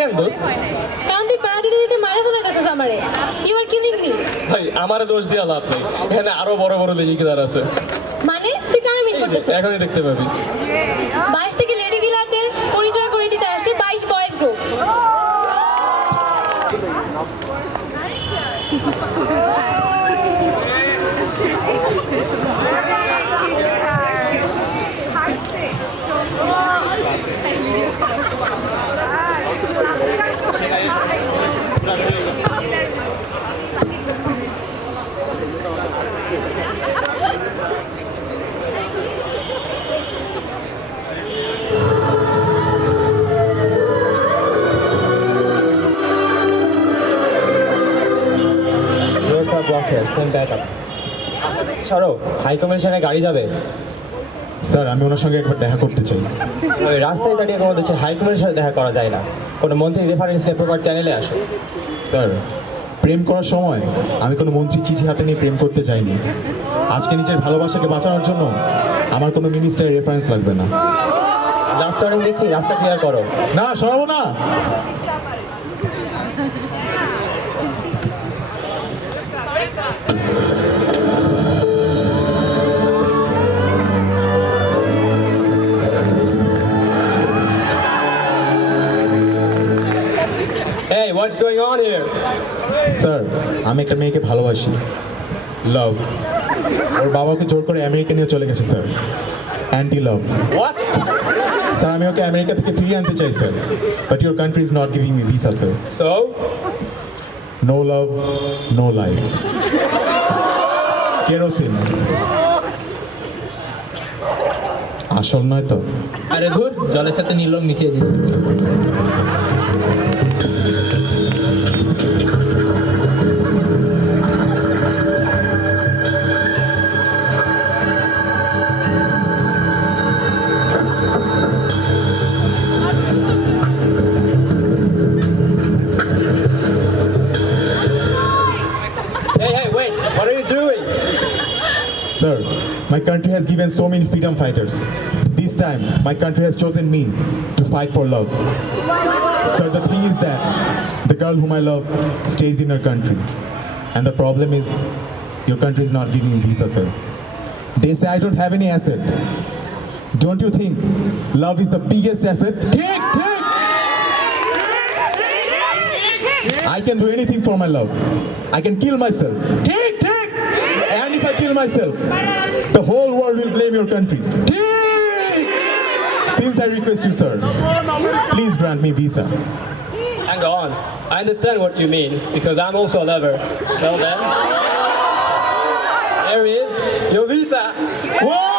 কেন দোস্ত? কারণ তুই পাড়া দিতে দিতে মারা ফেলে গেছিস আমারে। You are killing me. ভাই আমারে দোষ দিয়া লাভ নেই, এখানে আরো বড় বড় লেজিকিদার আছে। মানে তুই কারে মিন এই যে, করতেছিস? এখনই দেখতে পাবি। 22 থেকে লেডি কিলারদের পরিচয় করে দিতে আসছে 22 বয়েজ গ্রুপ। সরো, হাই কমিশনে গাড়ি যাবে। স্যার আমি ওনার সঙ্গে একবার দেখা করতে চাই। ওই রাস্তায় দাঁড়িয়ে কোনো দেশে হাই কমিশনের সাথে দেখা করা যায় না। কোনো মন্ত্রী রেফারেন্স নিয়ে প্রপার চ্যানেলে আসো। স্যার প্রেম করার সময় আমি কোনো মন্ত্রী চিঠি হাতে নিয়ে প্রেম করতে চাইনি। আজকে নিজের ভালোবাসাকে বাঁচানোর জন্য আমার কোনো মিনিস্টারের রেফারেন্স লাগবে না। লাস্ট ওয়ার্নিং দিচ্ছি, রাস্তা ক্লিয়ার করো। না সরাবো না। Hey, what's going on here? Sir আমি একটা মেয়েকে ভালোবাসি, লাভ। ওর বাবাকে জোর করে আমেরিকা নিয়ে চলে গেছে sir, anti love. What? Sir আমি ওকে আমেরিকা থেকে ফিরিয়ে আনতে চাই sir, but your country is not giving me visa sir. So? No love no life. Kerosene আসল নয় তো? আরে ধুর, জলের সাথে নীল রং মিশিয়ে দিয়েছে। Hey, wait, what are you doing? Sir, my country has given so many freedom fighters. This time, my country has chosen me to fight for love. Sir, the thing is that the girl whom I love stays in her country. And the problem is, your country is not giving me visa, sir. They say I don't have any asset. Don't you think love is the biggest asset? I can do anything for my love. I can kill myself. And if I kill myself, the whole world will blame your country. Since I request you, sir, please grant me visa. Hang on, I understand what you mean, because I'm also a lover. Well then, there he is, your visa. Whoa!